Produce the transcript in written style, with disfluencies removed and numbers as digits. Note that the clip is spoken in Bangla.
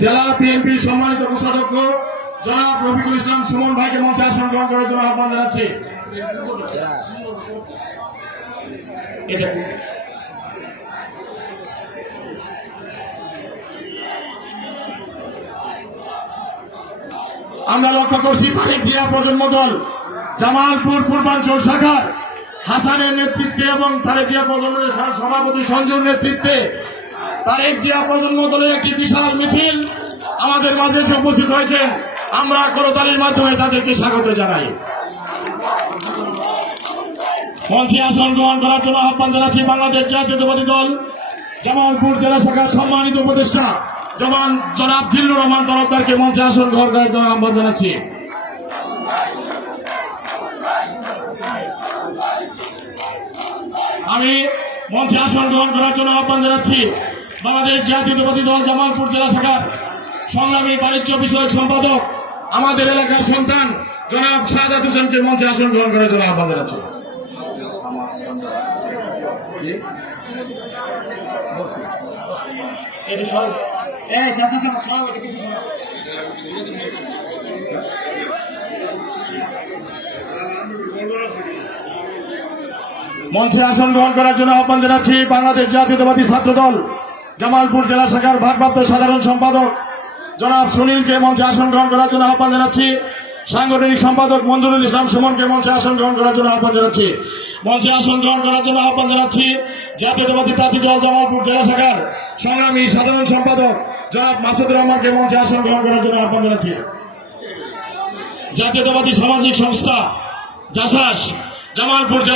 জেলা বিএনপির সম্মানিত কোষাধ্যক্ষ জনাব রফিকুল ইসলাম সুমন ভাইকে মঞ্চে আসন গ্রহণ করার জন্য আহ্বান জানাচ্ছি। আমরা লক্ষ্য করছি তারেক জিয়া প্রজন্ম দল জামালপুর পূর্বাঞ্চল শাখার হাসানের নেতৃত্বে এবং তারেক জিয়া প্রজন্মের সভাপতি সঞ্জুর নেতৃত্বে তারেক জিয়া প্রজন্ম দলের একটি বিশাল মিছিল আমাদের মাঝে এসে উপস্থিত হয়েছেন। আমরা করতালির মাধ্যমে তাদেরকে স্বাগত জানাই। মঞ্চে আসন গ্রহণ করার জন্য আহ্বান জানাচ্ছি বাংলাদেশ জাতীয়তাবাদী দল জামালপুর জেলা শাখার সম্মানিত উপদেষ্টা জনাব জিল্লুর রহমান তরফদারকে মঞ্চে আসন গ্রহণ করার জন্য আহ্বান জানাচ্ছি। আমি মঞ্চে আসন গ্রহণ করার জন্য আহ্বান জানাচ্ছি বাংলাদেশ জাতীয়তাবাদী দল জামালপুর জেলা শাখার সংগ্রামী বাণিজ্য বিষয়ক সম্পাদক আমাদের এলাকার সন্তান জনাব শাহাদাত হোসেনকে মঞ্চে আসন গ্রহণ করার জন্য আহ্বান জানাচ্ছি। মঞ্চে আসন গ্রহণ করার জন্য আহ্বান জানাচ্ছি বাংলাদেশ জাতীয়তাবাদী ছাত্র দল জামালপুর জেলা শাখার ভারপ্রাপ্ত সাধারণ সম্পাদক জনাব সুনীলকে মঞ্চে আসন গ্রহণ করার জন্য আহ্বান জানাচ্ছি। সাংগঠনিক সম্পাদক মঞ্জুরুল ইসলাম সুমনকে মঞ্চে আসন গ্রহণ করার জন্য আহ্বান জানাচ্ছি। মঞ্চে আসন গ্রহণ করার জন্য আহ্বান জানাচ্ছি জাতীয়তাবাদী তাঁতি দল জামালপুর জেলা শাখার সংগ্রামী সাধারণ সম্পাদক জনাব মাসুদুর রহমানকে মঞ্চে আসন গ্রহণ করার জন্য আহ্বান জানাচ্ছি। জাতীয়তাবাদী সামাজিক সংস্থা জাসাস জামালপুর জেলা